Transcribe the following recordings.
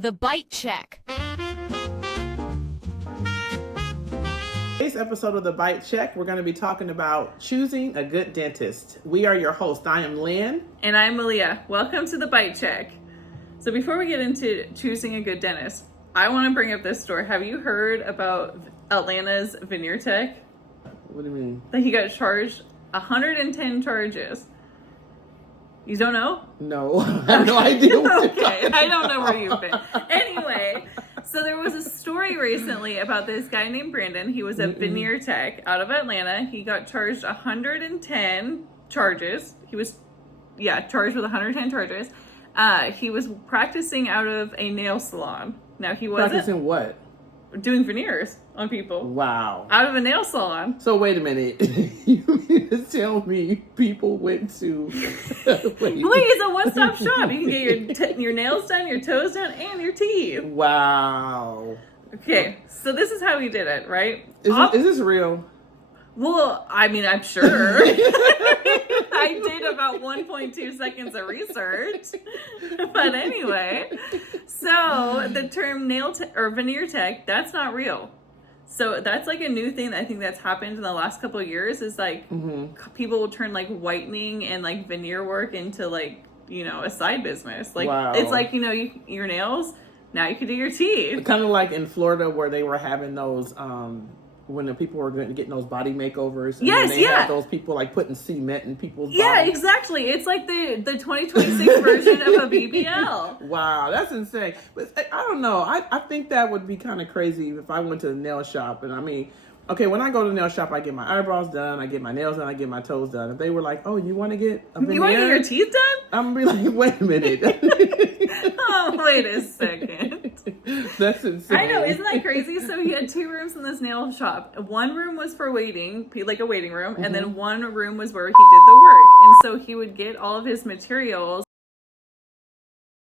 The Bite Check. Today's episode of The Bite Check, we're going to be talking about choosing a good dentist. We are your hosts. I am Lynn. And I'm Malia. Welcome to The Bite Check. So before we get into choosing a good dentist, I want to bring up this story. Have you heard about Atlanta's veneer tech? What do you mean? That he got charged 110 charges. You don't know? No, I have no idea what you're Okay, talking I don't know about. where you've been. Anyway, so there was a story recently about this guy named Brandon. He was a veneer tech out of Atlanta. He got charged 110 charges. He was, charged with 110 charges. He was practicing out of a nail salon. Now, he wasn't Practicing what? doing veneers on people. Wow. Out of a nail salon. So wait a minute. You mean to tell me people went to... Wait, it's a one-stop shop. You can get your nails done, your toes done, and your teeth. Wow. Okay, so this is how he did it, right? Is this real? Well, I mean, I'm sure. I did about 1.2 seconds of research. But anyway, so the term or veneer tech, that's not real. So that's like a new thing that I think that's happened in the last couple of years is like people will turn like whitening and like veneer work into like, a side business. Like It's like, your nails, now you can do your teeth. Kind of like in Florida where they were having those... when the people were getting those body makeovers. And they had those people like putting cement in people's bodies. Yeah, exactly. It's like the 2026 version of a BBL. Wow, that's insane. But I don't know. I think that would be kind of crazy if I went to the nail shop. And I mean, okay, when I go to the nail shop, I get my eyebrows done, I get my nails done, I get my toes done. If they were like, oh, you want to get a veneer? You want to get your teeth done? I'm going to be like, wait a minute. Oh, wait a second. That's insane. I know, isn't that crazy? So he had 2 rooms in this nail shop. One room was for waiting, like a waiting room, and then one room was where he did the work. And so he would get all of his materials,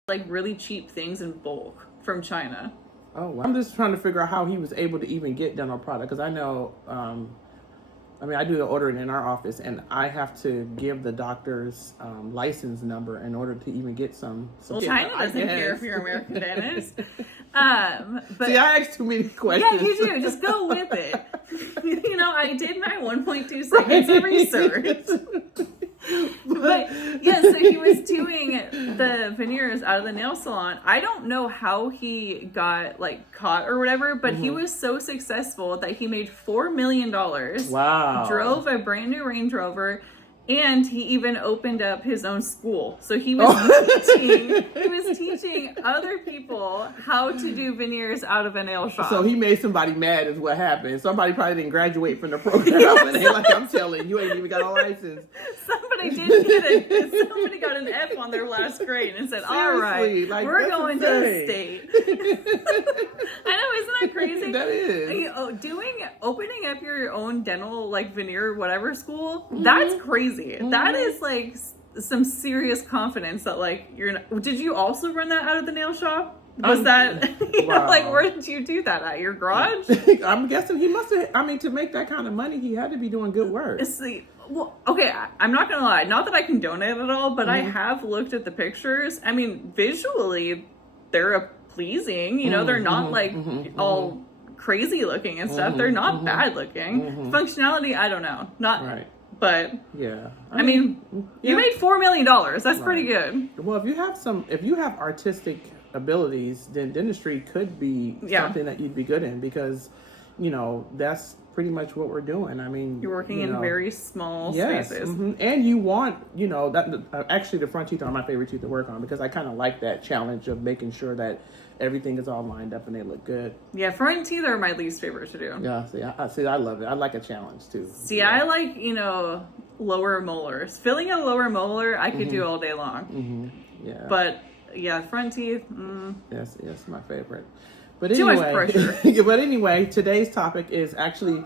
like really cheap things in bulk from China. Oh, wow. I'm just trying to figure out how he was able to even get dental product, because I know, I do the ordering in our office, and I have to give the doctor's license number in order to even get some. Well, China doesn't care if you're American dentist. But see, I asked too many questions. Yeah, you do. Just go with it. I did my 1.2 seconds of research. But yeah, so he was doing the veneers out of the nail salon. I don't know how he got caught or whatever, but he was so successful that he made $4 million. Wow. Drove a brand new Range Rover. And he even opened up his own school. So he was teaching other people how to do veneers out of a nail shop. So he made somebody mad is what happened. Somebody probably didn't graduate from the program. And they I'm telling you, ain't even got a license. Somebody got an F on their last grade and said, all Seriously, right, we're going to the state. I know, isn't that crazy? That is. Opening up your own dental veneer whatever school, that's crazy. That is some serious confidence that you're not. Did you also run that out of the nail shop? Was that where did you do that at your garage? I'm guessing he must have. To make that kind of money, he had to be doing good work. Well, okay, I'm not gonna lie. Not that I condone it at all, but I have looked at the pictures. I mean, visually, they're pleasing. They're not all crazy looking and stuff. They're not bad looking. Functionality, I don't know. Not right. But yeah, I mean, you made $4 million. That's pretty good. Well, if you have artistic abilities, then dentistry could be something that you'd be good in, because that's pretty much what we're doing. I mean, you're working in very small spaces, and you want that. Actually, the front teeth are my favorite teeth to work on, because I kind of like that challenge of making sure that everything is all lined up and they look good. Yeah, front teeth are my least favorite to do. Yeah, see, I love it. I like a challenge too. See, I like lower molars. Filling a lower molar, I could do all day long. Yeah, but front teeth. Yes, my favorite. But too anyway, much pressure. But anyway, today's topic is actually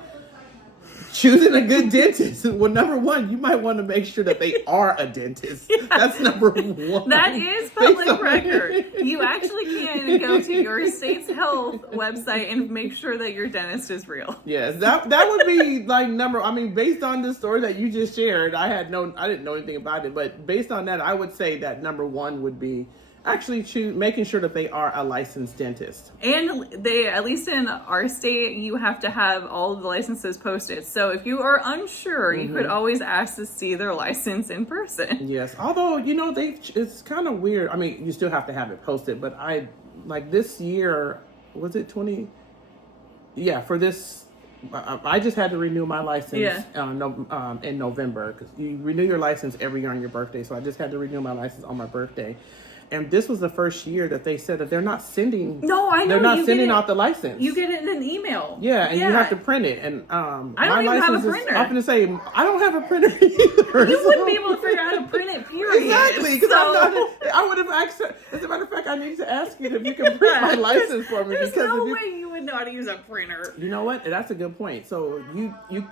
choosing a good dentist. Well, number one, you might want to make sure that they are a dentist. Yeah. That's number one. That is public record. You actually can go to your state's health website and make sure that your dentist is real. Yes, that would be based on the story that you just shared, I didn't know anything about it, but based on that, I would say that number one would be actually making sure that they are a licensed dentist. And they, at least in our state, you have to have all of the licenses posted. So if you are unsure, you could always ask to see their license in person. Yes, although, you know, it's kind of weird. I mean, you still have to have it posted, but like this year, was it 20? Yeah, for this, I just had to renew my license in November, because you renew your license every year on your birthday. So I just had to renew my license on my birthday. And this was the first year that they said that they're not sending. No, I know. They're not sending out the license. You get it in an email. Yeah, and you have to print it. And I don't even have a printer. I'm going to say I don't have a printer either. You wouldn't be able to figure out how to print it, period. Exactly, because I would have asked. As a matter of fact, I need to ask you if you can print my license for me. There's no way you would know how to use a printer. You know what? That's a good point. So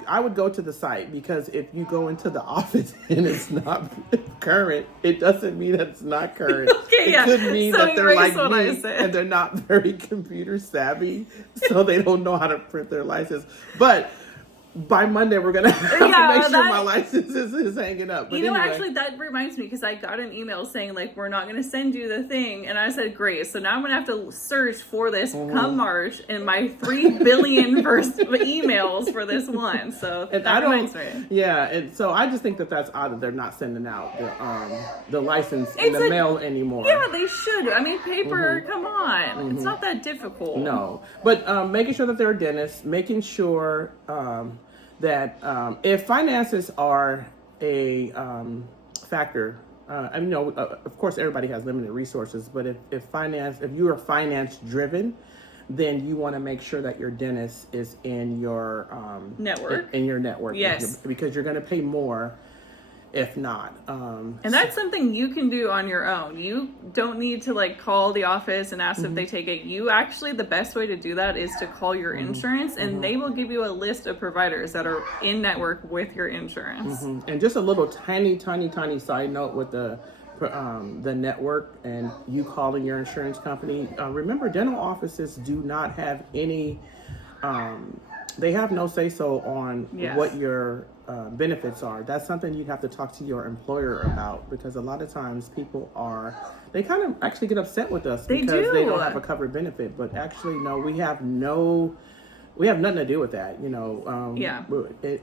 I would go to the site, because if you go into the office and it's not current, it doesn't mean that it's not current. Okay, it could mean that they're like what me and they're not very computer savvy, so they don't know how to print their license. But by Monday, we're going to have to make sure my license is hanging up. But anyway. Actually, that reminds me, because I got an email saying, like, we're not going to send you the thing. And I said, great. So now I'm going to have to search for this come March in my 3 billion first emails for this one. So that reminds me. Yeah. And so I just think that that's odd that they're not sending out the license in the mail anymore. Yeah, they should. I mean, paper, come on. It's not that difficult. No. But making sure that they're a dentist, making sure that if finances are a factor, I know of course everybody has limited resources, but if you are finance driven, then you want to make sure that your dentist is in your network. In your network, yes, because you're going to pay more if not. And that's something you can do on your own. You don't need to like call the office and ask if they take it. You actually, the best way to do that is to call your insurance, and they will give you a list of providers that are in network with your insurance. And just a little tiny side note with the network and you calling your insurance company. Remember, dental offices do not have any, they have no say-so on what your benefits are. That's something you have to talk to your employer about, because a lot of times people they kind of actually get upset with us because they don't have a covered benefit. But actually, no, we have nothing to do with that, you know.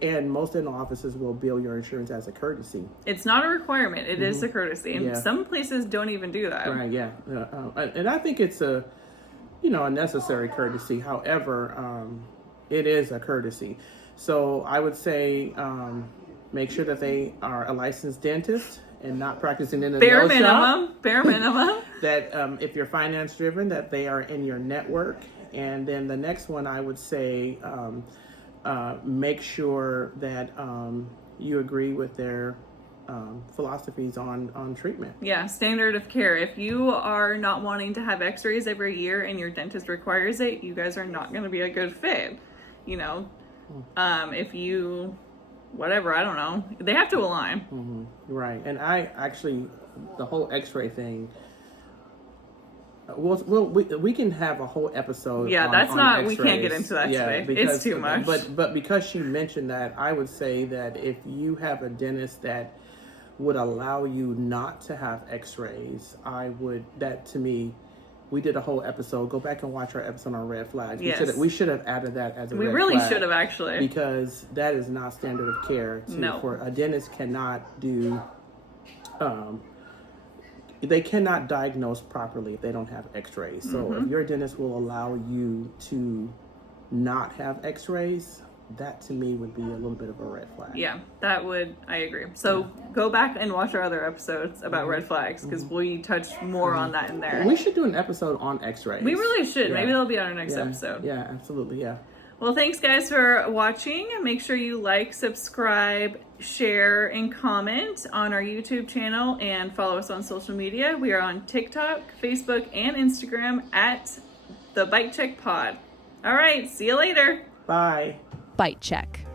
And most dental offices will bill your insurance as a courtesy. It's not a requirement. It is a courtesy. And some places don't even do that. Right, yeah. And I think it's a necessary courtesy. However, it is a courtesy. So I would say make sure that they are a licensed dentist and not practicing in a nail shop. Bare minimum. That if you're finance driven, that they are in your network. And then the next one, I would say make sure that you agree with their philosophies on treatment. Yeah, standard of care. If you are not wanting to have x-rays every year and your dentist requires it, you guys are not going to be a good fit. You know, if you, whatever, I don't know, they have to align. Right. And I actually, the whole x-ray thing, we can have a whole episode. Yeah, that's not, X-rays. We can't get into that today. Because, it's too much. But because she mentioned that, I would say that if you have a dentist that would allow you not to have x-rays, that to me, we did a whole episode. Go back and watch our episode on red flags. Yes. We should have added that as a red flag. We really should have, actually. Because that is not standard of care. For a dentist cannot do, they cannot diagnose properly if they don't have x-rays. So if your dentist will allow you to not have x-rays, that to me would be a little bit of a red flag. Yeah, I agree. So go back and watch our other episodes about red flags, because we touch more on that in there. We should do an episode on x-rays. We really should. Yeah. Maybe that'll be on our next episode. Yeah, absolutely, yeah. Well, thanks guys for watching. Make sure you like, subscribe, share, and comment on our YouTube channel, and follow us on social media. We are on TikTok, Facebook, and Instagram at The Bite Check Pod. All right, see you later. Bye. Bite Check.